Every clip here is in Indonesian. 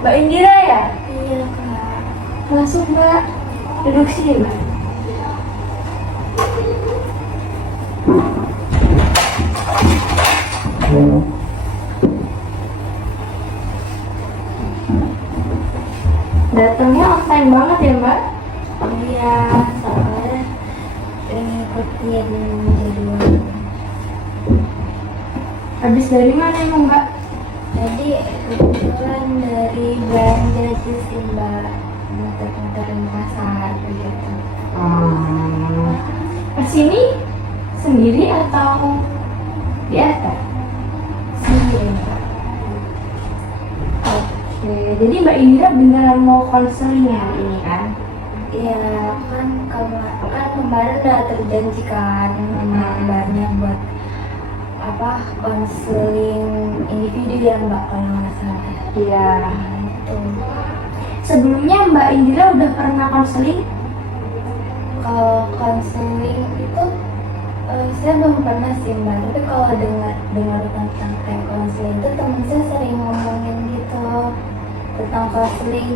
Mbak Indira ya? Iya Kak. Masuk Mbak. Duduk sini Mbak. Datangnya on time banget ya Mbak? Iya, soalnya ngikutin jadwal. Habis dari mana emang Mbak? Tadi kebetulan dari belanja sih Mbak, muter-muterin pasar gitu. Kesini sendiri atau biasa? Sendiri Mbak. Oke, jadi Mbak Indira beneran mau konseling hari ini kan? Iya kan kemarin udah terjanjikan sama Mbaknya buat konseling individu ya Mbak kalau nggak salah. Iya. Itu Sebelumnya Mbak Indira udah pernah konseling? kalau konseling itu saya belum pernah sih Mbak, tapi kalau dengar tentang kayak konseling itu temen saya sering ngomongin gitu tentang konseling,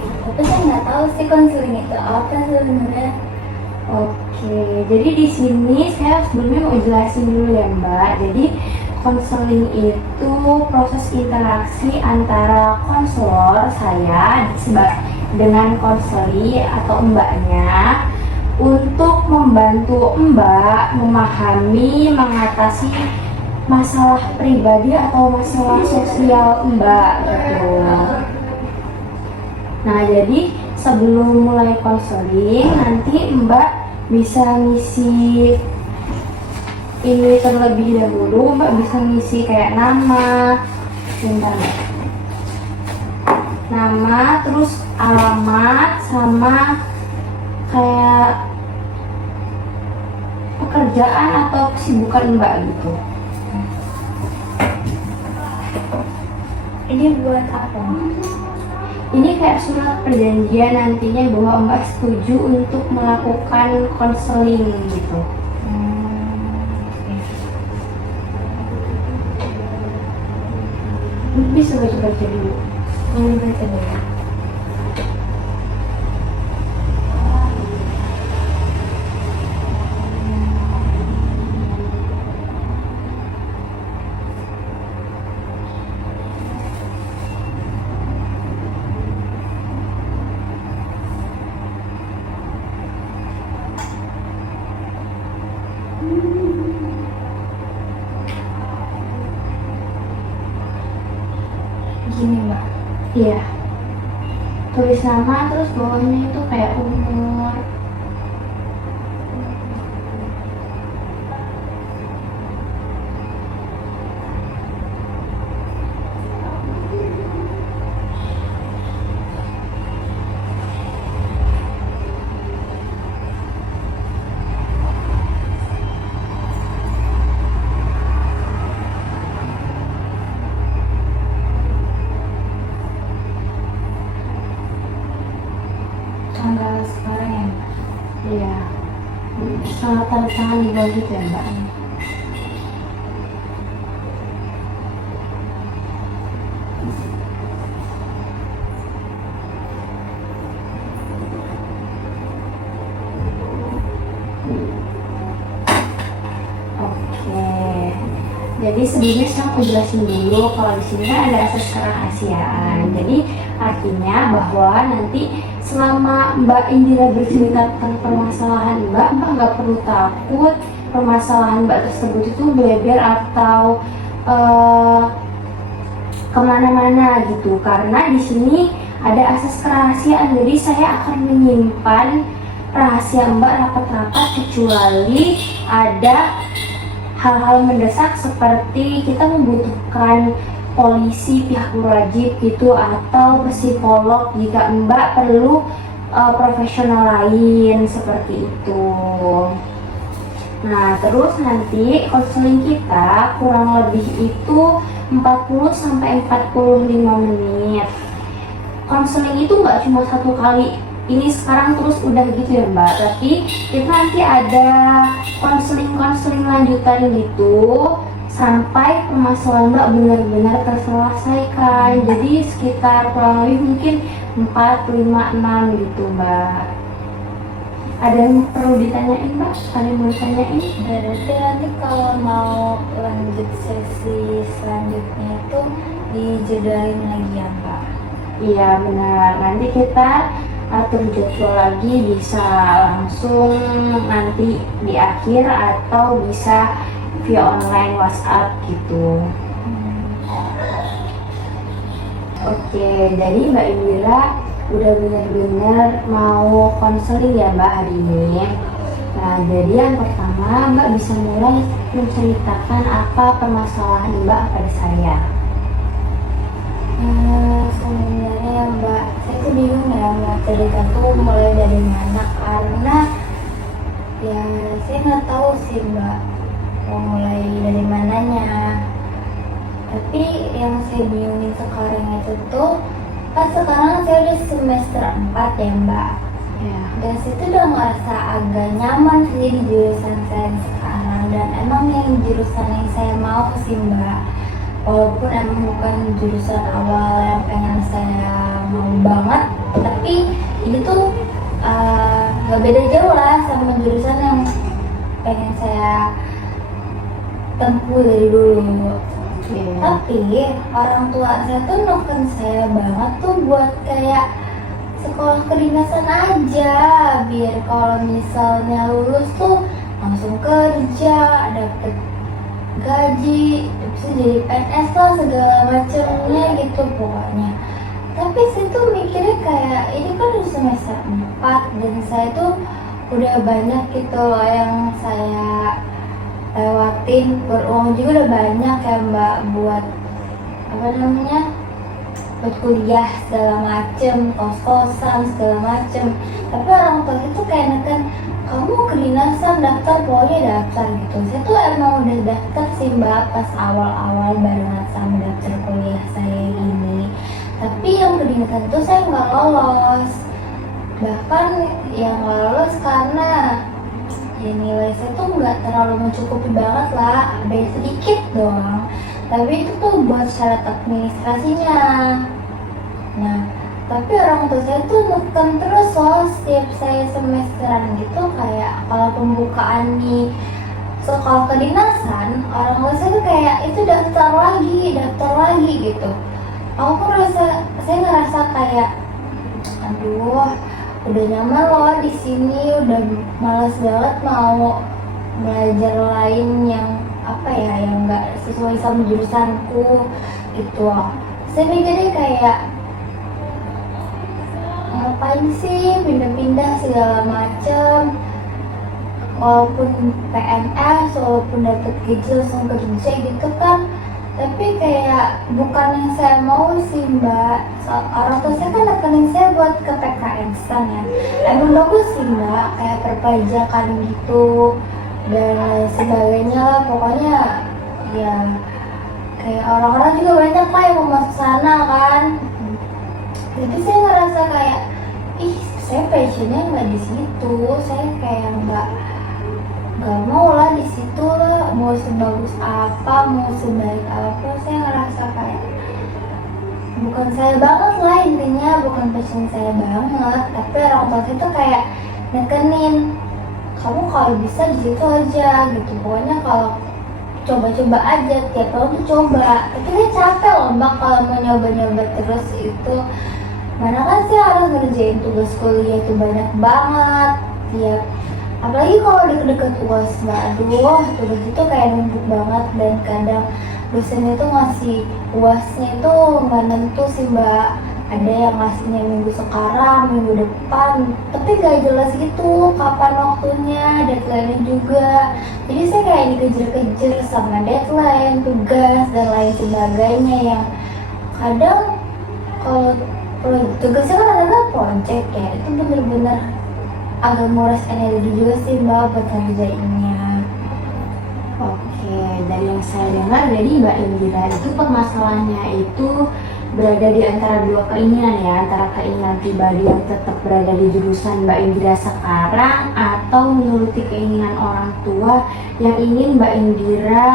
tapi saya nggak tahu sih konseling itu apa sebenarnya. Oke, jadi di sini saya sebelumnya mau jelasin dulu ya Mbak. Jadi konseling itu proses interaksi antara konselor saya dengan konseli atau mbaknya untuk membantu mbak memahami, mengatasi masalah pribadi atau masalah sosial mbak gitu. Nah, jadi sebelum mulai konseling nanti mbak bisa ngisi ini terlebih dahulu. Mbak bisa ngisi kayak nama, bentar Mbak. Nama, terus alamat, sama kayak pekerjaan atau kesibukan mbak gitu. Ini buat apa? Ini kayak surat perjanjian nantinya bahwa mbak setuju untuk melakukan konseling gitu. Bisa baca-baca dulu. Baca dulu. Gini Mbak. Iya. Tulis nama terus bawahnya itu kayak umur. Tanggal sekarang ya Mbak. Iya. Sama tanda tangan di bawah gitu ya mbak. Oke. Jadi sebelumnya saya mau jelasin dulu kalau di sini kan ada asas kerahasiaan. Jadi artinya bahwa nanti selama Mbak Indira bercerita tentang permasalahan Mbak nggak perlu takut permasalahan Mbak tersebut itu beredar atau kemana-mana gitu. Karena di sini ada asas kerahasiaan. Jadi saya akan menyimpan rahasia Mbak rapat-rapat kecuali ada hal-hal mendesak seperti kita membutuhkan polisi, pihak berwajib gitu, atau psikolog jika Mbak perlu profesional lain seperti itu. Nah, terus nanti konseling kita kurang lebih itu 40 sampai 45 menit. Konseling itu nggak cuma satu kali ini sekarang terus udah gitu ya Mbak, tapi kita nanti ada konseling lanjutan gitu sampai permasalahan Mbak benar-benar terselesaikan. Jadi sekitar kurang lebih mungkin 4, 5, 6 gitu Mbak. Ada yang perlu ditanyain Mbak? Ada yang mau ditanyain? Berarti nanti kalau mau lanjut sesi selanjutnya itu dijadwalin lagi ya Mbak? Iya benar, nanti kita atur jadwal lagi, bisa langsung nanti di akhir atau bisa via online WhatsApp gitu. Oke, jadi Mbak Indira udah benar-benar mau konseling ya Mbak hari ini. Nah, jadi yang pertama Mbak bisa mulai menceritakan apa permasalahan Mbak pada saya. Sebenarnya Mbak, saya tuh bingung ya mau cerita tuh mulai dari mana, karena ya saya nggak tahu sih Mbak mau mulai dari mananya. Tapi yang saya bingungin sekarang itu tuh pas sekarang saya udah semester 4 ya Mbak. Ya. Dan situ udah ngerasa agak nyaman sih di jurusan saya sekarang, dan emang yang jurusan yang saya mau sih Mbak. Walaupun emang bukan jurusan awal yang pengen saya mau banget, tapi ini tuh gak beda jauh lah sama jurusan yang pengen saya tempuh dari dulu. Tapi orang tua saya tuh neken saya banget tuh buat kayak sekolah kedinasan aja, biar kalau misalnya lulus tuh langsung kerja, dapet gaji, bisa jadi PNS lah segala macamnya gitu pokoknya. Tapi saya tuh mikirnya kayak ini kan udah semester 4 dan saya tuh udah banyak gitu loh yang saya lewatin, beruang juga udah banyak ya Mbak buat apa namanya, buat kuliah segala macem, kos-kosan segala macem. Tapi orang tua itu kayak neken, kamu kedinasan daftar, pokoknya daftar gitu. Saya tuh emang udah daftar sih Mbak pas awal-awal barengan sama daftar kuliah saya ini. Tapi yang kedinasan tuh saya nggak lolos. Bahkan yang lolos karena ya nilai saya tuh nggak terlalu mencukupi banget lah, beda sedikit doang. Tapi itu tuh buat syarat administrasinya. Nah, tapi orang tua saya tuh neken terus loh setiap saya semesteran gitu, kayak kalau pembukaan di sekolah kedinasan, orang tua saya tuh kayak itu daftar lagi gitu. Aku saya ngerasa kayak aduh, udah nyaman loh di sini, udah malas banget mau belajar lain yang apa ya, yang nggak sesuai sama jurusanku gitu. Saya mikirnya kayak ngapain sih pindah-pindah segala macem, walaupun PNS, walaupun dapet gaji langsung kerja gitu kan. Tapi kayak bukan yang saya mau sih Mbak. Orang tua saya kan nekenin saya buat ke PKN-san ya. Emang bagus sih Mbak, kayak perpajakan gitu dan lain sebagainya lah. Pokoknya ya kayak orang-orang juga banyak lah yang mau masuk sana kan. Jadi saya ngerasa kayak ih, saya passionnya nggak di situ. Saya kayak nggak mau lah di situ lah, mau sebagus apa, mau sebaik apa, saya ngerasa kayak bukan saya banget lah, intinya bukan passion saya banget. Tapi orang tua saya tuh kayak nekenin, kamu kalau bisa di situ aja gitu, pokoknya kalau coba-coba aja, tiap tahun tuh coba. Tapi saya capek loh Mbak kalau mau nyoba-nyoba terus itu, mana kan sih harus ngerjain tugas kuliah itu banyak banget tiap, apalagi kalau deket-deket UAS Mbak. Aduh, tugas itu kayak numpuk banget, dan kadang dosen itu ngasih UASnya itu nggak nentu sih Mbak. Ada yang ngasihnya minggu sekarang, minggu depan, tapi nggak jelas gitu kapan waktunya, deadline-nya juga. Jadi saya kayak dikejar-kejar sama deadline, tugas, dan lain sebagainya, yang kadang kalau tugasnya kan ada project ya, itu bener-bener agak nguras energi juga sih Mbak buat ngerjainnya. Oke, dari yang saya dengar jadi Mbak Indira itu permasalahannya itu berada di antara dua keinginan ya, antara keinginan pribadi yang tetap berada di jurusan Mbak Indira sekarang, atau menuruti keinginan orang tua yang ingin Mbak Indira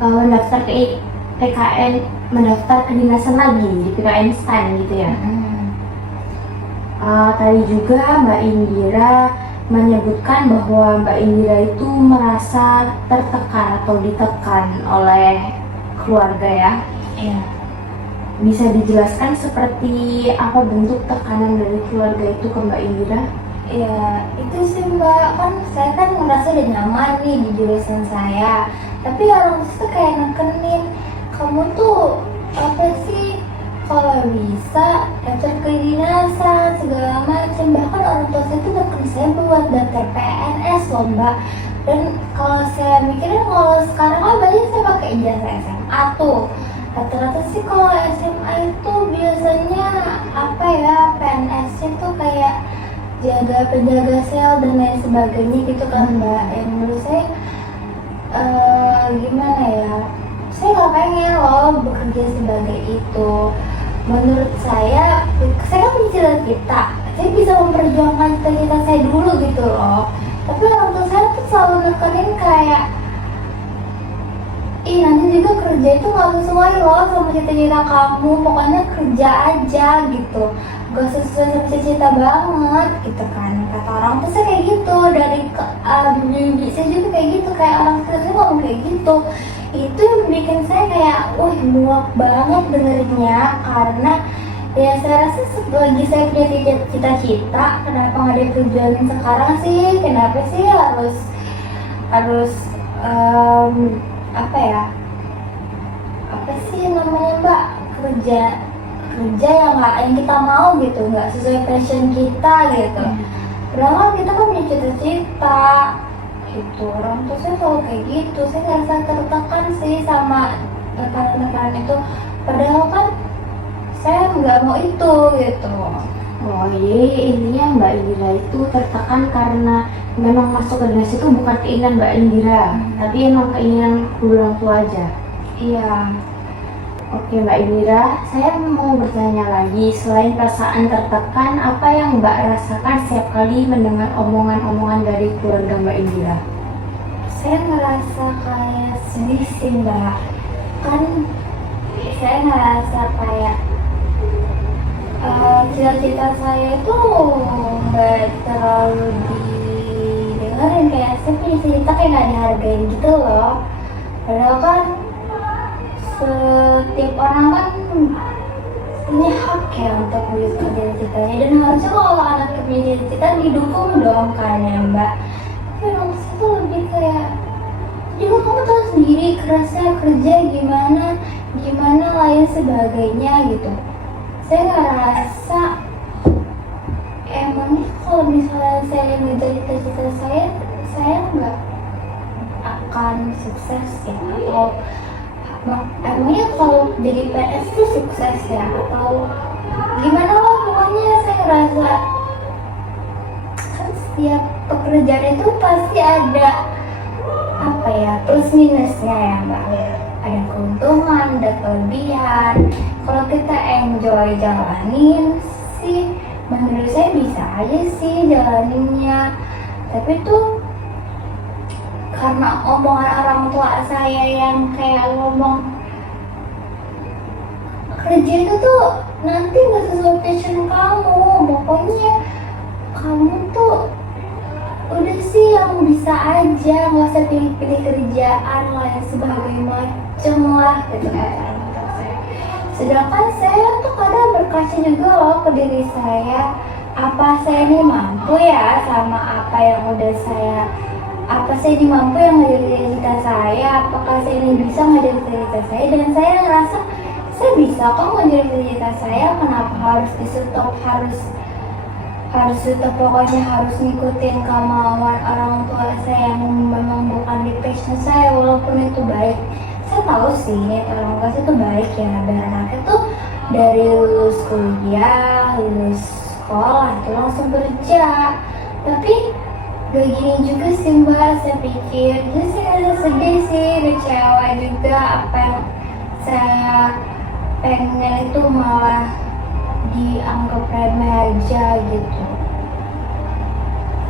mendaftar ke PKN, mendaftar kedinasan lagi di PKN STAN gitu ya. Tadi juga Mbak Indira menyebutkan bahwa Mbak Indira itu merasa tertekan atau ditekan oleh keluarga ya. Iya. Bisa dijelaskan seperti apa bentuk tekanan dari keluarga itu ke Mbak Indira? Ya itu sih Mbak, kan saya kan ngerasa udah nyaman nih di jurusan saya, tapi orang tua tuh kayak nekenin, kamu tuh apa sih, kalau bisa daftar kedinasan segala macam. Bahkan orang tua saya tuh neken saya buat daftar PNS loh Mbak. Dan kalau saya mikirin, kalau sekarang kan banyak saya pakai ijazah SMA tuh, rata-rata sih kalau SMA itu biasanya apa ya, PNS itu kayak penjaga sel dan lain sebagainya gitu kan Mbak. Yang menurut saya gimana ya, saya nggak pengen loh bekerja sebagai itu. Menurut saya kan punya cita-cita, saya bisa memperjuangkan cita-cita saya dulu gitu loh. Tapi orang tua saya tuh selalu nekenin kayak, ih nanti juga kerja itu nggak sesuai loh sama cita-cita kamu, pokoknya kerja aja gitu, gak sesuai sama cita-cita banget gitu kan, kata orang tuh saya kayak gitu. Dari bibi saya juga kayak gitu, kayak orang tua saya ngomong kayak gitu. Itu yang bikin saya kayak wah muak banget dengerinnya, karena ya saya rasa lagi saya punya cita-cita, kenapa nggak diperjuangin sekarang sih, kenapa sih harus apa sih namanya Mbak, kerja yang kita mau gitu, nggak sesuai passion kita gitu. Padahal kita kan punya cita-cita gitu. Orang tua saya selalu kayak gitu, saya ngerasa tertekan sih sama tekanan itu, padahal kan saya nggak mau itu gitu. Oh iya, intinya Mbak Indira itu tertekan karena memang masuk ke dinas itu bukan keinginan Mbak Indira, tapi emang keinginan orang tua aja. Iya. Oke Mbak Indira, saya mau bertanya lagi, selain perasaan tertekan, apa yang Mbak rasakan setiap kali mendengar omongan-omongan dari keluarga Mbak Indira? Saya ngerasa kayak sedih sih Mbak, kan saya ngerasa kayak cita-cita saya itu nggak terlalu didengarin, kayak saya punya cita kayak nggak dihargain gitu loh. Padahal kan setiap orang kan punya hak ya untuk mewujudkan cita-citanya, dan harusnya kalau anak punya cita-cita didukung dong kan ya Mbak. Tapi orang saya tuh lebih kayak, juga kamu tahu sendiri kerasnya kerja gimana lain sebagainya gitu. Saya ngerasa emangnya kalau misalnya saya ngejar cita-cita saya nggak akan sukses ya, atau emangnya kalau jadi PNS itu sukses ya, atau gimana lah. Pokoknya saya ngerasa kan setiap pekerjaan itu pasti ada apa ya, plus minusnya ya Mbak. Ada keuntungan, ada kelebihan. Kalau kita enjoy jalanin sih, menurut saya bisa aja sih jalaninnya. Tapi tuh karena omongan orang tua saya yang kayak ngomong kerja itu tuh nanti nggak sesuai passion kamu, pokoknya kamu tuh udah sih yang bisa aja, nggak usah pilih-pilih kerjaan lain sebagai macem lah gitu kan. Sedangkan saya tuh kadang berkaca juga loh ke diri saya, apa saya ini mampu ya sama apa yang udah apa saya ini mampu yang ngejar cita saya, apakah saya ini bisa ngejar cita saya. Dan saya ngerasa saya bisa kok ngejar cita saya, kenapa harus di-stop, harus stop, pokoknya harus ngikutin kemauan orang tua saya yang memang bukan di passion saya. Walaupun itu baik, saya tahu sih orang tua saya itu baik ya, biar anaknya tuh dari lulus kuliah, lulus sekolah itu langsung kerja. Tapi gak gini juga sih Mbak, saya pikir. Jadi saya ada sedih sih, kecewa juga, apa yang saya pengen itu malah dianggap remeh aja gitu.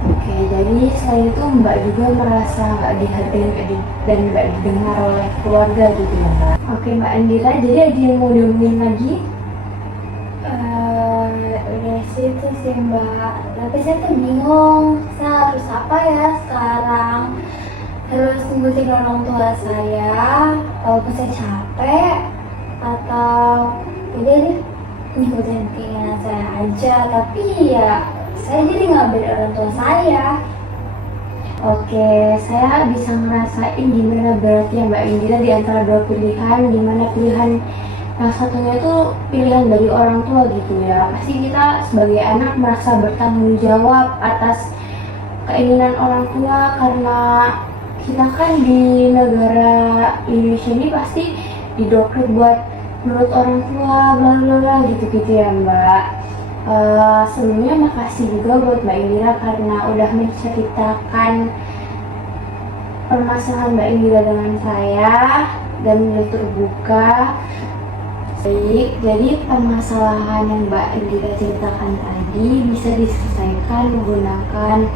Oke, jadi selain itu Mbak juga merasa nggak dihargai dan nggak didengar oleh keluarga gitu ya Mbak. Oke Mbak Andira, jadi ada yang mau diomongin lagi? Udah situ sih Mbak, tapi saya tuh bingung saya harus apa ya sekarang. Harus ngikutin orang tua saya walaupun saya capek, atau udah deh ngikutin keinginan saya aja, tapi ya saya jadi ngambil orang tua saya. Oke, saya bisa ngerasain gimana beratnya Mbak Indira di antara dua pilihan, dimana pilihan yang satunya itu pilihan dari orang tua gitu ya. Pasti kita sebagai anak merasa bertanggung jawab atas keinginan orang tua, karena kita kan di negara Indonesia ini pasti didoktrin buat menurut orang tua, bla bla bla gitu-gitu ya Mbak. Sebelumnya makasih juga buat Mbak Indira karena udah menceritakan permasalahan Mbak Indira dengan saya dan udah terbuka. Baik, jadi permasalahan yang Mbak Indira ceritakan tadi bisa diselesaikan menggunakan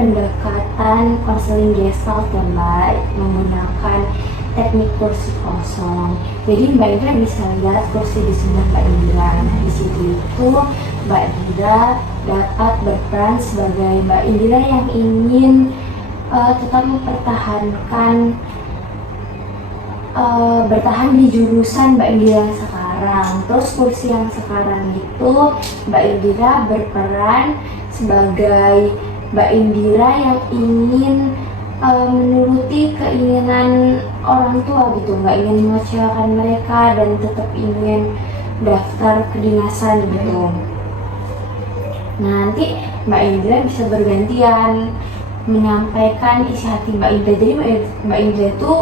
pendekatan konseling gestalt ya Mbak, menggunakan teknik kursi kosong. Jadi Mbak Indira bisa lihat kursi di sebelah Mbak Indira. Nah di situ itu Mbak Indira dapat berperan sebagai Mbak Indira yang ingin tetap mempertahankan bertahan di jurusan Mbak Indira yang sekarang. Terus kursi yang sekarang itu Mbak Indira berperan sebagai Mbak Indira yang ingin menuruti keinginan orang tua gitu, nggak ingin mengecewakan mereka dan tetap ingin daftar kedinasan gitu. Nah nanti Mbak Indira bisa bergantian menyampaikan isi hati Mbak Indira. Jadi Mbak Indira itu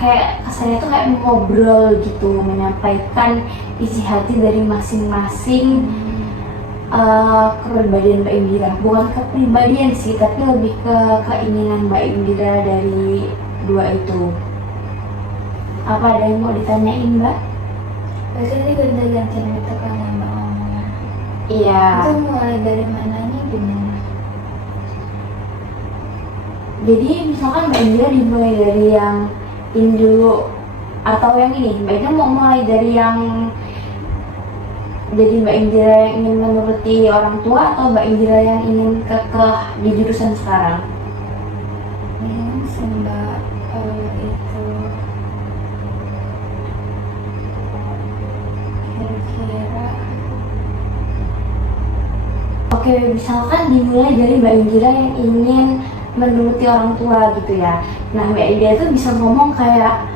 kayak kesannya tuh kayak ngobrol gitu, menyampaikan isi hati dari masing-masing kepribadian Mbak Indira. Bukan kepribadian sih, tapi lebih ke keinginan Mbak Indira dari dua itu. Apa ada yang mau ditanyain Mbak? Berarti ini ganti-ganti itu kan yang Mbak ngomongnya. Iya. Itu mulai dari mananya gimana? Jadi misalkan Mbak Indira dimulai dari yang ini dulu atau yang ini, Mbak Indira mau mulai dari yang jadi Mbak Indira yang ingin menuruti orang tua atau Mbak Indira yang ingin kekeh di jurusan sekarang? Ini sih Mbak, itu kira-kira. Oke, misalkan dimulai dari Mbak Indira yang ingin menuruti orang tua gitu ya. Nah Mbak Indira tuh bisa ngomong kayak,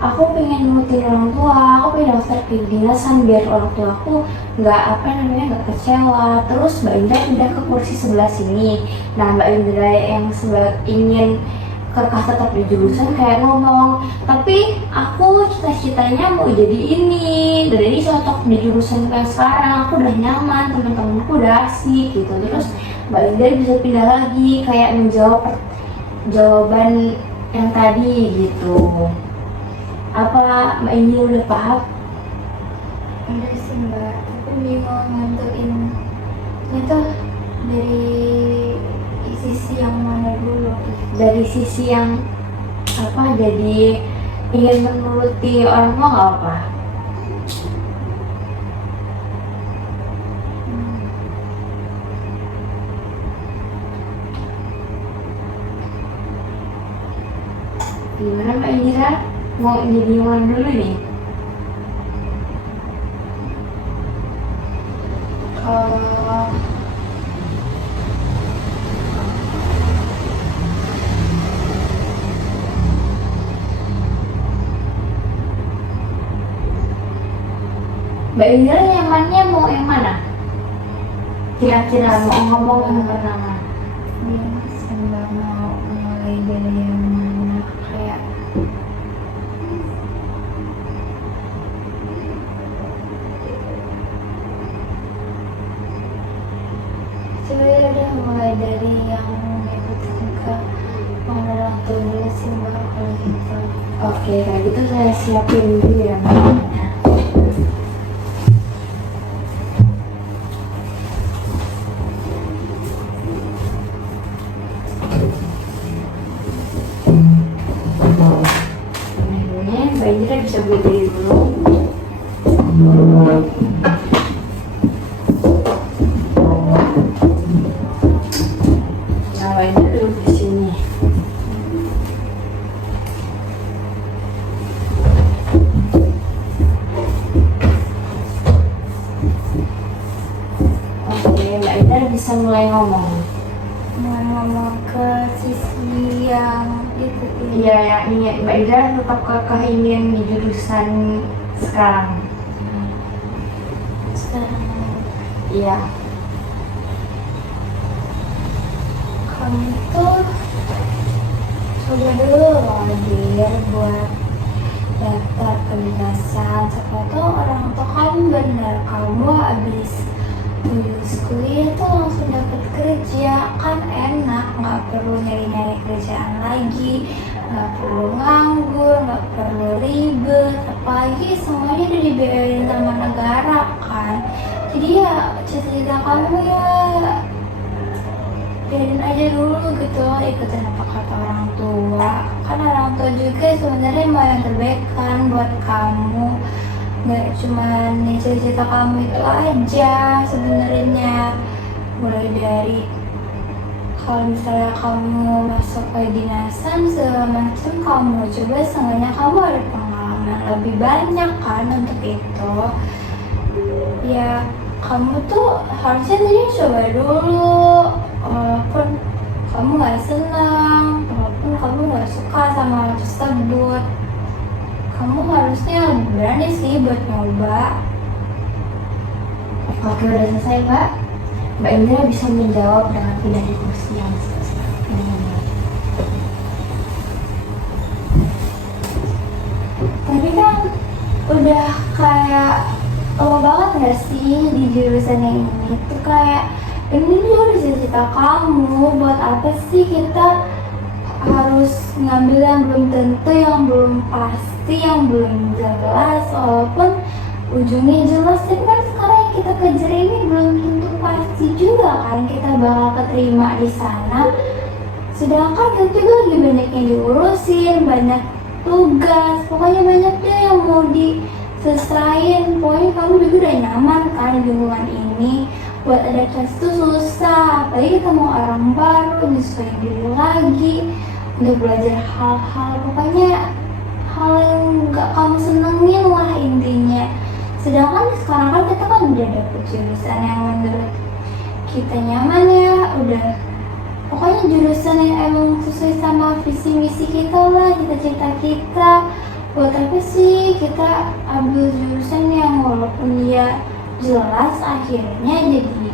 aku pengen nurutin orang tua, aku pengen daftar kedinasan biar orang tua aku nggak kecewa. Terus Mbak Indira pindah ke kursi sebelah sini. Nah Mbak Indira yang ingin kekeh tetap di jurusan kayak ngomong, tapi aku cita-citanya mau jadi ini dan ini cocok di jurusan kayak sekarang, aku udah nyaman, teman-temanku udah asik gitu. Terus Mbak Indira bisa pindah lagi kayak menjawab jawaban yang tadi gitu. Apa Mbak Indira udah paham? Udah sih Mbak, tapi bingung nentuin itu dari sisi yang mana dulu. Dari sisi yang apa, jadi ingin menuruti orang tua nggak apa? Gimana Mbak Indira? Mau jadi yang mana dulu nih? Mbak Indira nyamannya mau yang mana? Kira-kira mau ngomong yang pertama? Bingung sih Mbak, mau mulai dari yang mana, kayak coba ya udah mulai dari yang ngikutin ke orang tua dulu sih Mbak kalau gitu. Oke, kayak gitu saya siapin dulu ya Mbak. Nyalain dulu di sini. Oke, Mbak Ida bisa mulai ngomong. Mau ngomong ke sisi yang itu Iya, ya, ini Mbak Ida tetap kekeh ingin di jurusan sekarang. sekarang. Iya. Kamu tuh coba dulu biar buat daftar kedinasan. Siapa tahu orang tua kamu benar kamu habis lulus kuliah tuh langsung dapat kerja, kan enak, nggak perlu nyari-nyari kerjaan lagi, nggak perlu nganggur, nggak perlu ribet, apalagi semuanya udah dibiayain sama negara kan. Jadi ya cita-cita kamu ya biarin aja dulu gitu, ikutin apa kata orang tua. Kan orang tua juga sebenarnya mau yang terbaik kan buat kamu, nggak cuma cita-cita kamu itu aja sebenarnya. Mulai dari kalau misalnya kamu masuk ke dinasan segala macam, kamu coba seenggaknya kamu ada pengalaman lebih banyak kan untuk itu. Ya kamu tuh harusnya tadi coba dulu, walaupun kamu nggak senang, walaupun kamu nggak suka sama hal tersebut, kamu harusnya berani sih buat nyoba. Oke, udah selesai Mbak. Mbak Indra bisa menjawab dengan pindah di kursi yang ini. Tapi kan udah kayak lama banget gak sih di jurusan yang ini tuh, kayak ini juga cita-cita kamu. Buat apa sih kita harus ngambil yang belum tentu, yang belum pasti, yang belum jelas, walaupun ujungnya jelas. Tapi kan sekarang yang kita kejar ini belum tentu pasti juga kan kita bakal keterima di sana. Sedangkan kita juga lagi banyak yang diurusin, banyak tugas, pokoknya banyak deh yang mau diselesain. Pokoknya kamu juga udah nyaman kan di lingkungan ini. Buat adaptasi itu susah, apalagi kita mau orang baru, nyesuaiin diri lagi untuk belajar hal-hal, pokoknya hal yang gak kamu senengin lah intinya. Sedangkan sekarang kan kita kan udah dapet jurusan yang menurut kita nyaman ya, udah pokoknya jurusan yang emang sesuai sama visi misi kita lah, cita-cita kita. Buat apa sih kita ambil jurusan yang walaupun dia jelas akhirnya jadi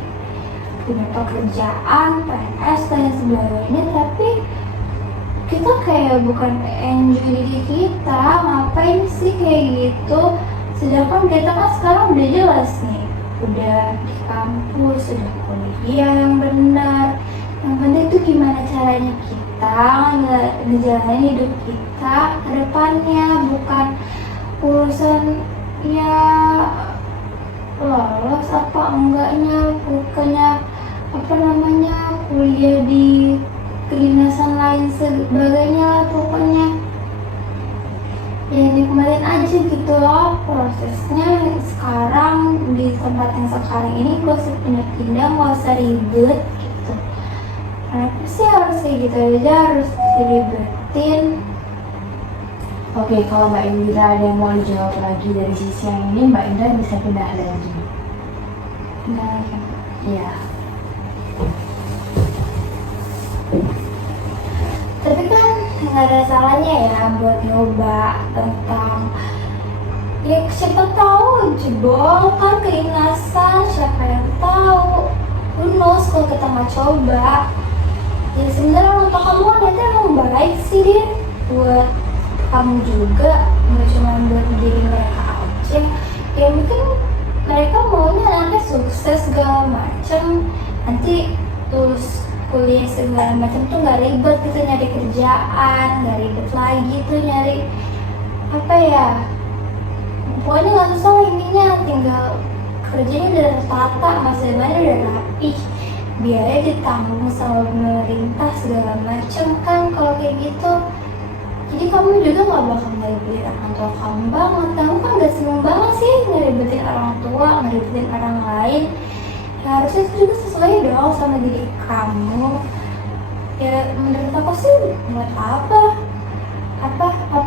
punya pekerjaan, PNS dan sebagainya, tapi kita kayak bukan enjoy diri kita, ngapain sih kayak gitu. Sedangkan kita kan sekarang udah jelas nih, udah di kampus, udah kuliah yang benar. Yang penting itu gimana caranya kita ngejalanin hidup kita ke depannya, bukan urusan ya lolos apa enggaknya, bukannya apa namanya kuliah di kedinasan lain sebagainya. Pokoknya ya nikmatin aja gitu loh prosesnya. Sekarang di tempat yang sekarang ini gak usah pindah-pindah, gak usah ribet gitu. Kenapa sih harus kayak gitu aja, harus diribetin? Oke, kalau Mbak Indra ada yang mau dijawab lagi dari sisi yang ini, Mbak Indra bisa pindah lagi. Nah, Iya. tapi kan nggak ada salahnya ya buat nyoba tentang ya siapa tahu jebol kan keinasan, siapa yang tahu. Who knows kalau kita nggak coba. Ya sebenarnya untuk kamu nanti emang baik sih dia buat kamu juga, nggak cuma buat diri mereka aja. Ya mungkin mereka maunya nanti sukses segala macem, nanti lulus kuliah segala macam tuh nggak ribet gitu nyari kerjaan, nggak ribet lagi tuh nyari apa ya, pokoknya nggak susah lah intinya, tinggal kerjanya udah tertata, masa depannya udah rapih, biarnya ditanggung sama pemerintah segala macam kan. Kalau kayak gitu Jadi kamu juga gak bakal ngeribetin orang tua kamu banget. Kamu kan gak seneng banget sih ngeribetin orang tua, ngeribetin orang lain. Ya harusnya itu juga sesuai dong sama diri kamu. Ya menurut aku sih buat apa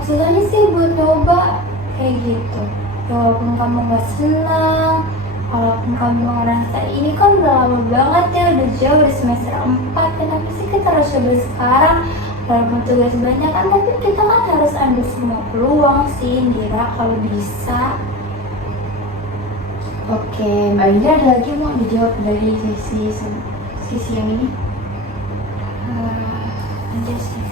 susahnya sih buat coba kayak gitu. Ya, walaupun kamu gak senang, walaupun kamu ngerasa ini kan udah lama banget ya, udah jauh, udah semester 4, kenapa sih kita harus coba sekarang? Walaupun tugas banyak kan, tapi kita kan harus ambil semua peluang sih Indira kalau bisa. Oke, Mbak Indra ada lagi mau dijawab dari sisi yang ini? Aja sih.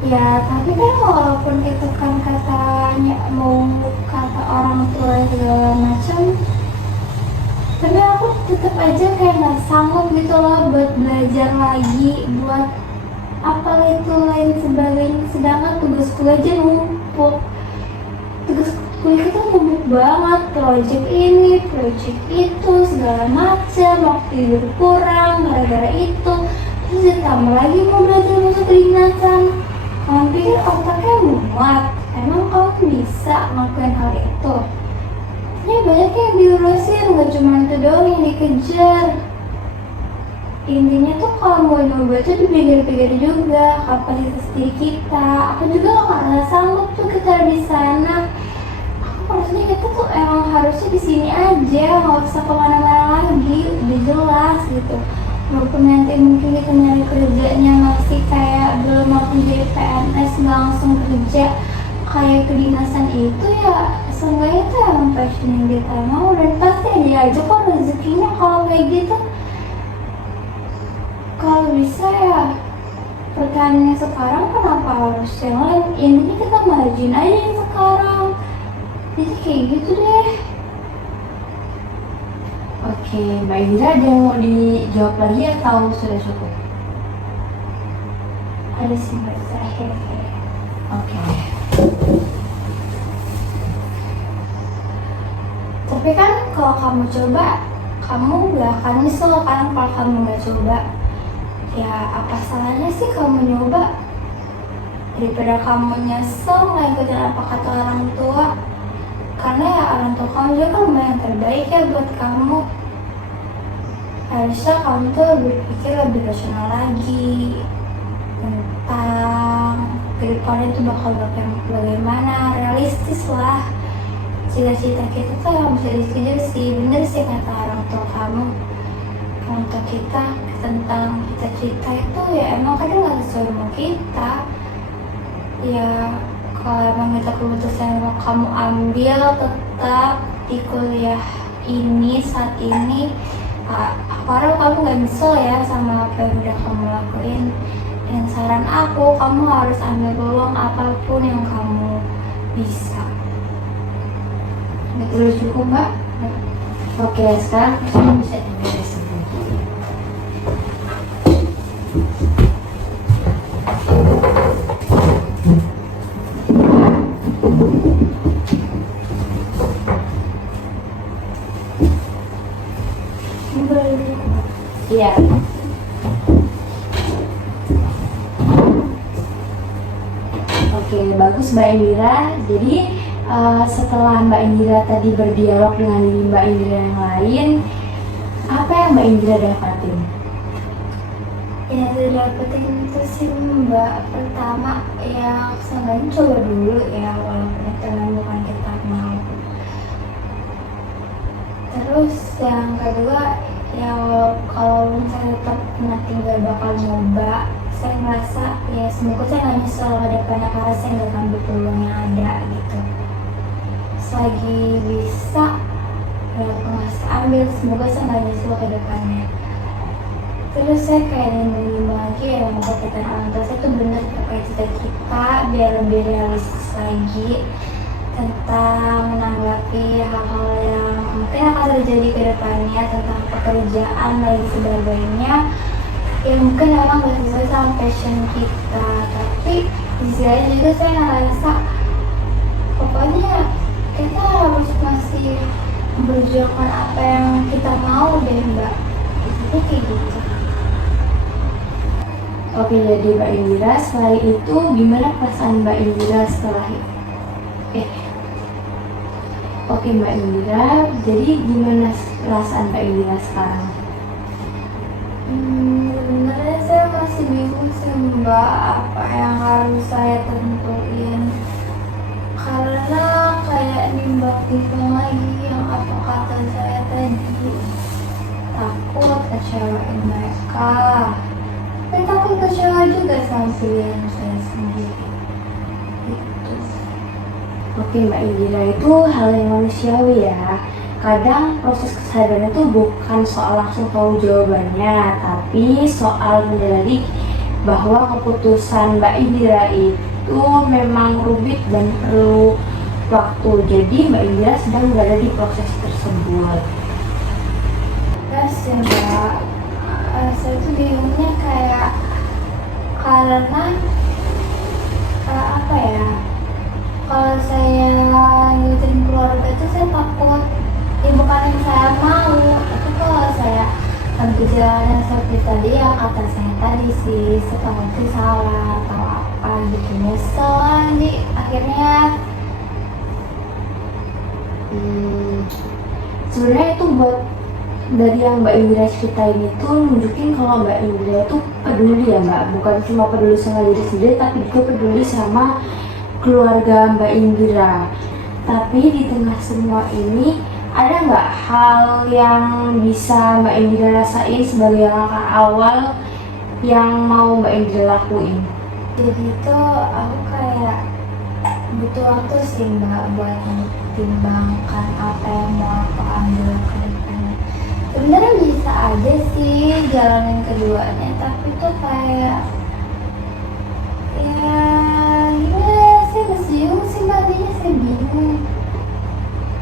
Ya, tapi kan walaupun itu kan katanya mau kata orang tua segala macam, tapi aku tetap aja kayak nggak sanggup gitu loh buat belajar lagi, buat apa itu lain sebagainya. Sedangkan tugas kuliah aja numpuk, tugas kuliah kita numpuk banget, project ini, project itu, segala macam, waktu tidur kurang gara-gara itu, terus ditambah lagi mau belajar masuk kedinasan. Kamu pikir otaknya muat? Emang kamu bisa ngelakuin hal itu? Ya banyak yang diurusin, gak cuma itu doang yang dikejar. Intinya tuh kalau mau nyoba tuh dipikir-pikir juga kapasitas diri kita. Aku juga gak sanggup tuh kita di sana. Aku maksudnya kita tuh emang harusnya di sini aja, nggak usah kemana-mana lagi, udah jelas gitu. Walaupun nanti mungkin kita nyari kerjanya masih kayak belum mampu jadi PNS, nggak langsung kerja kayak kedinasan itu, ya seenggaknya itu emang passion yang kita mau, dan pasti ada aja kok rezekinya kalau kayak gitu. Kalau bisa ya pertanyaannya sekarang, kenapa harus yang lain? Intinya kita majuin aja yang sekarang. Jadi kayak gitu deh. Oke, Mbak Indra ada yang mau dijawab lagi atau sudah cukup? Ada sih Mbak terakhir. Oke. Tapi kan kalau kamu coba, kamu gak akan nyesel kan kalau kamu gak coba. Ya apa salahnya sih kamu nyoba, daripada kamu nyesel ngikutin apa kata orang tua. Karena ya orang tua kamu juga kan yang terbaik ya buat kamu. Harusnya kamu tuh berpikir lebih rasional lagi tentang kedepannya tuh bakal bagaimana, realistis lah. Cita-cita kita tuh yang bisa dikejar sih, bener sih kata orang tua kamu. Orang tua kita tentang cita-cita itu ya emang kadang gak sesuai sama kita. Ya kalau emang kita keputusan mau kamu ambil tetap di kuliah ini saat ini, aku harap kamu gak nyesel ya sama apa yang udah kamu lakuin. Dan saran aku, kamu harus ambil peluang apapun yang kamu bisa. Udah cukup, Mbak? Oke, sekarang kamu bisa diberes. Iya. Oke, bagus Mbak Indira. Jadi setelah Mbak Indira tadi berdialog dengan diri Mbak Indira yang lain, apa yang Mbak Indira dapatin? Yang saya dapetin itu sih Mbak, pertama ya seenggaknya coba dulu ya, walaupun itu bukan kita mau. Terus yang kedua ya, kalau misalnya tetap nanti gak bakal nyoba, saya ngerasa ya semoga saya gak nyesel ke depannya karena saya gak ambil peluang yang ada gitu. Selagi bisa ya nggak ambil, semoga saya gak nyesel ke depannya. Terus saya kayak nanya lagi ya, mau kita orang tua saya tuh bener terkait cita-cita biar lebih realistis lagi tentang menanggapi hal-hal yang mungkin akan terjadi ke depannya, tentang pekerjaan dan sebagainya yang mungkin memang gak sesuai sama passion kita. Tapi di sisi lain juga saya ngerasa pokoknya kita harus masih memperjuangkan apa yang kita mau deh Mbak. Jadi kayak gitu. Oke, jadi Mbak Indira, selain itu gimana perasaan Mbak Indira setelah Oke Mbak Indira, jadi gimana perasaan Mbak Indira sekarang? Sebenarnya saya masih bingung sih Mbak, apa yang harus saya tentuin. Karena kayak nimbang timbang lagi yang apa kata saya tadi, takut kecewain mereka, tapi takut kecewa juga sama pilihan saya sendiri. Itu. Oke Mbak Indira, itu hal yang manusiawi ya. Kadang proses kesadaran itu bukan soal langsung tahu jawabannya, tapi soal menyadari bahwa keputusan Mbak Indira itu memang rumit dan perlu waktu. Jadi Mbak Indira sedang berada di proses tersebut. Terus ya Mbak, saya tuh bingungnya kayak karena apa ya? Kalau saya ngikutin keluarga itu saya takut, ya bukan yang saya mau, tapi kalau saya ambil jalan yang seperti tadi yang kata saya tadi sih, saya takut itu salah atau apa gitu, nyesel nanti akhirnya. Sebenarnya itu buat dari yang Mbak Indira ceritain itu nunjukin kalau Mbak Indira itu peduli ya Mbak, bukan cuma peduli sama diri sendiri tapi juga peduli sama keluarga Mbak Indira. Tapi di tengah semua ini ada nggak hal yang bisa Mbak Indira rasain sebagai langkah awal yang mau Mbak Indira lakuin? Jadi itu aku kayak butuh waktu sih Mbak buat mempertimbangkan apa yang mau aku ambil ke depannya. Sebenarnya bisa aja sih jalanin keduanya, tapi tuh kayak ya gimana, saya masih bingung sih Mbak, artinya saya bingung.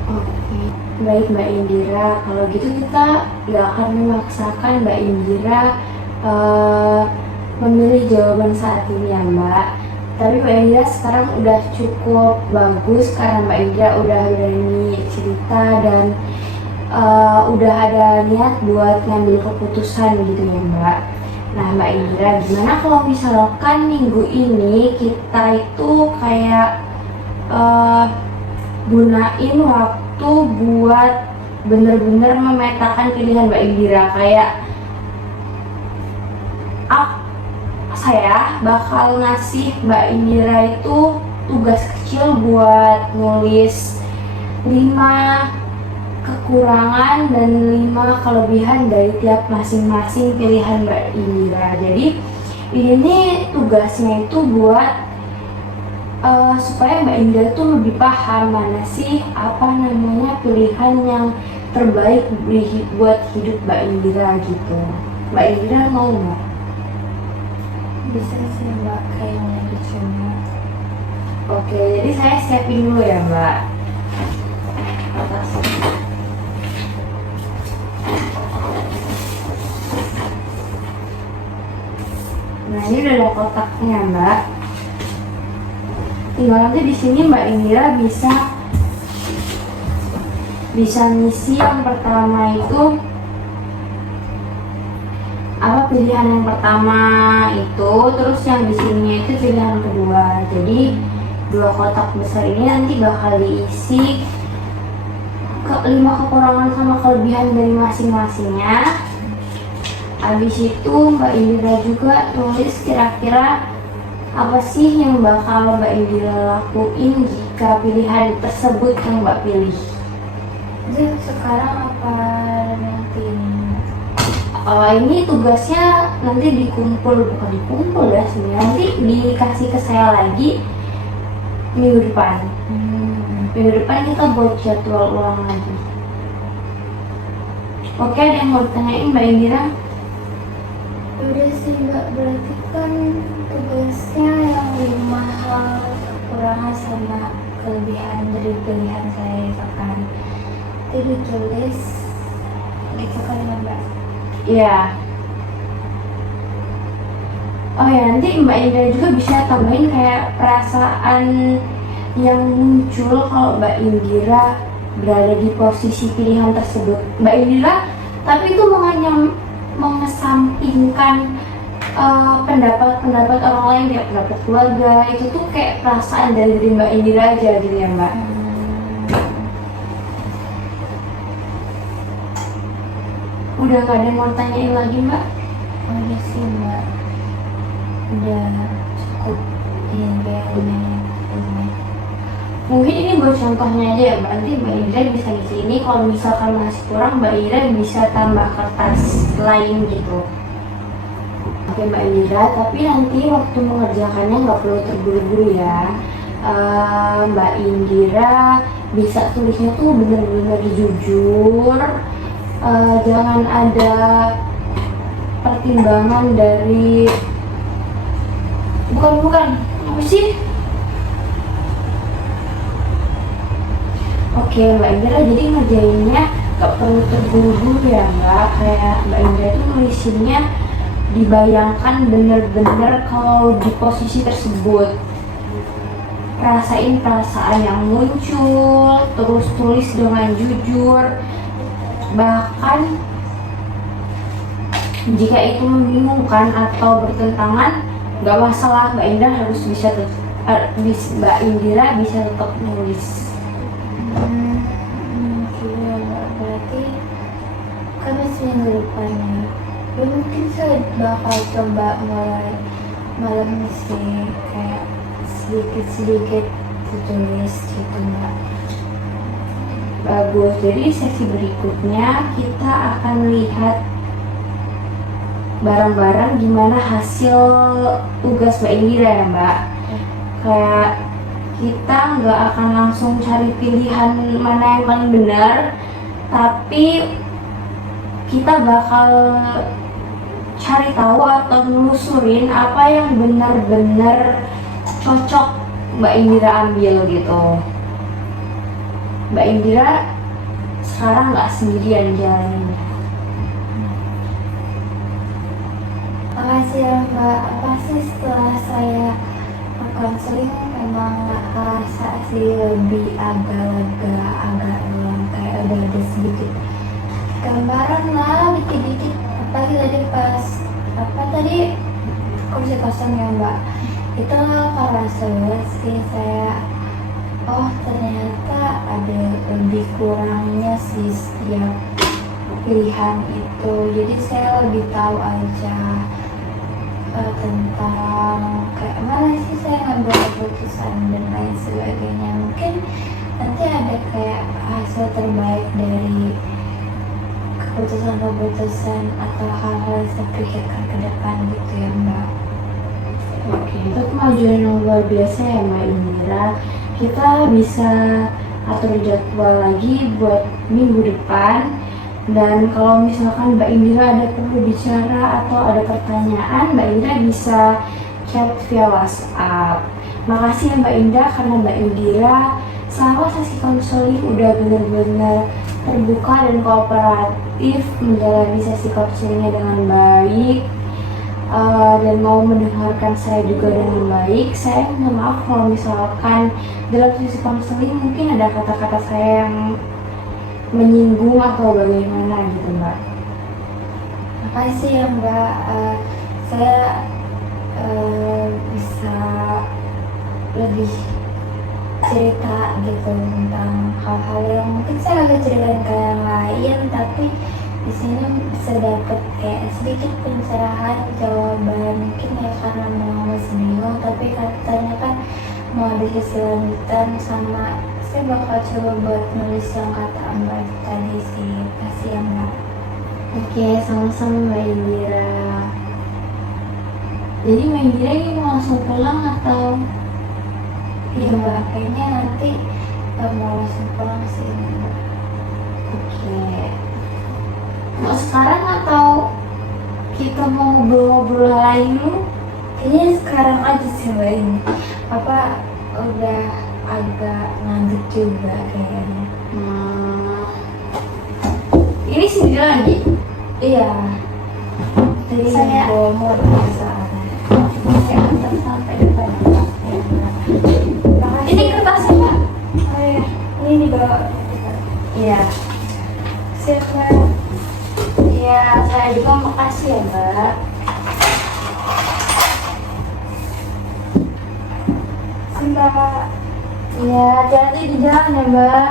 Oke, baik Mbak Indira, kalau gitu kita nggak akan memaksakan Mbak Indira memilih jawaban saat ini ya Mbak. Tapi Mbak Indira sekarang udah cukup bagus karena Mbak Indira udah berani cerita dan udah ada niat buat ngambil keputusan gitu ya Mbak. Nah Mbak Indira, gimana kalau misalkan minggu ini kita itu kayak gunain waktu buat bener-bener memetakan pilihan Mbak Indira. Kayak saya bakal ngasih Mbak Indira itu tugas kecil buat nulis 5 kekurangan dan 5 kelebihan dari tiap masing-masing pilihan Mbak Indira. Jadi ini tugasnya itu buat supaya Mbak Indira tuh lebih paham mana sih apa namanya pilihan yang terbaik buat hidup Mbak Indira gitu. Mbak Indira mau nggak? Bisa sih Mbak, kayaknya dicoba. Oke, jadi saya siapin dulu ya Mbak. Nah ini udah ada kotaknya Mbak. Tinggal nanti di sini Mbak Indira bisa ngisi yang pertama itu apa pilihan yang pertama itu, terus yang di sini itu pilihan kedua. Jadi 2 kotak besar ini nanti bakal diisi 5 kekurangan sama kelebihan dari masing-masingnya. Habis itu Mbak Indira juga tulis kira-kira apa sih yang bakal Mbak Indira lakuin jika pilihan tersebut yang Mbak pilih. Jadi sekarang apa nanti ini? Ini tugasnya nanti bukan dikumpul ya sebenarnya, nanti dikasih ke saya lagi minggu depan. Minggu depan kita buat jadwal ulang lagi. Oke, ada yang mau ditanyain Mbak Indira? Udah sih Mbak, berarti kan tugasnya yang 5 hal kekurangan sama kelebihan dari pilihan saya itu kan ditulis gitu kan Mbak? Iya. Oh ya, nanti Mbak Indira juga bisa tambahin kayak perasaan yang muncul kalau Mbak Indira berada di posisi pilihan tersebut. Mbak Indira, tapi itu mengesampingkan pendapat-pendapat orang lain, kayak pendapat keluarga, itu tuh kayak perasaan dari diri Mbak Indira aja gitu ya Mbak. Udah gak ada yang mau tanyain lagi Mbak? Oh iya sih Mbak, udah cukup ini. Mungkin ini buat contohnya aja ya Mbak, nanti Mbak Indra bisa di sini, kalau misalkan masih kurang Mbak Indra bisa tambah kertas lain gitu. Oke Mbak Indra, tapi nanti waktu mengerjakannya nggak perlu terburu-buru ya. Mbak Indra bisa tulisnya tuh bener-bener jujur, jangan ada pertimbangan dari bukan apa sih? Oke Mbak Indra, jadi ngerjainnya gak perlu terburu-buru ya Mbak. Kayak Mbak Indra itu nulisinnya dibayangkan bener-bener kalau di posisi tersebut, rasain perasaan yang muncul, terus tulis dengan jujur. Bahkan jika itu membingungkan atau bertentangan, gak masalah, Mbak Indra harus bisa Mbak Indra bisa tetap nulis. Iya Mbak, berarti kan masih minggu depan ya. Ya mungkin saya bakal coba mulai malam ini sih, kayak sedikit-sedikit tulis gitu Mbak. Bagus, jadi sesi berikutnya kita akan lihat bareng-bareng gimana hasil tugas Mbak Indira ya Mbak. Kayak kita nggak akan langsung cari pilihan mana yang paling benar, tapi kita bakal cari tahu atau nelusurin apa yang benar-benar cocok Mbak Indira ambil gitu. Mbak Indira sekarang nggak sendirian jalannya. Makasih ya Mbak, pasti setelah saya konseling memang rasa sih lebih agak lega, agak kayak udah ada sedikit gambaran lah, dikit-dikit. Apalagi tadi pas kursi kosong ya Mbak, itu kalau seluas sih saya, oh ternyata ada lebih kurangnya sih setiap pilihan itu, jadi saya lebih tahu aja tentang kayak mana sih saya ngambil keputusan dan lain sebagainya. Mungkin nanti ada kayak hasil terbaik dari keputusan-keputusan atau hal-hal yang saya pikirkan ke depan gitu ya Mbak. Oke, itu kemajuan yang luar biasa ya Mbak Indira. Kita bisa atur jadwal lagi buat minggu depan. Dan kalau misalkan Mbak Indira ada perlu bicara atau ada pertanyaan, Mbak Indira bisa chat via WhatsApp. Makasih ya Mbak Indira, karena Mbak Indira selama sesi konseling udah benar-benar terbuka dan kooperatif menjalani sesi konselingnya dengan baik, dan mau mendengarkan saya juga dengan baik. Saya minta maaf kalau misalkan dalam sesi konseling mungkin ada kata-kata saya yang menyinggung atau bagaimana gitu Mbak. Makasih ya Mbak, saya bisa lebih cerita gitu tentang hal-hal yang mungkin saya agak ceritain ke yang lain, tapi di sini bisa dapet kayak sedikit pencerahan jawaban. Mungkin ya karena memang masih bingung, tapi katanya kan mau ada sesi lanjutan, sama saya bakal coba buat nulis yang kata Mbak tadi sih. Kasih ya Mbak. Oke, sama-sama Mbak Indira. Jadi Mbak Indira ini mau langsung pulang atau? Iya Mbak, kayaknya nanti mau langsung pulang sih Mbak. Oke. Mau sekarang atau kita mau ngobrol-ngobrol lain dulu? Kayaknya sekarang aja sih Mbak, ini apa udah agak ngantuk juga kayaknya. Ini sendiri lagi? Iya. Jadi Saya mau soalnya. saya antar sampai depan. Ini kertasnya Pak? Oh ya, ini dibawa. Iya. Siap Mbak. Iya, saya juga makasih ya Mbak. Kak. Iya, hati-hati di jalan ya Mbak.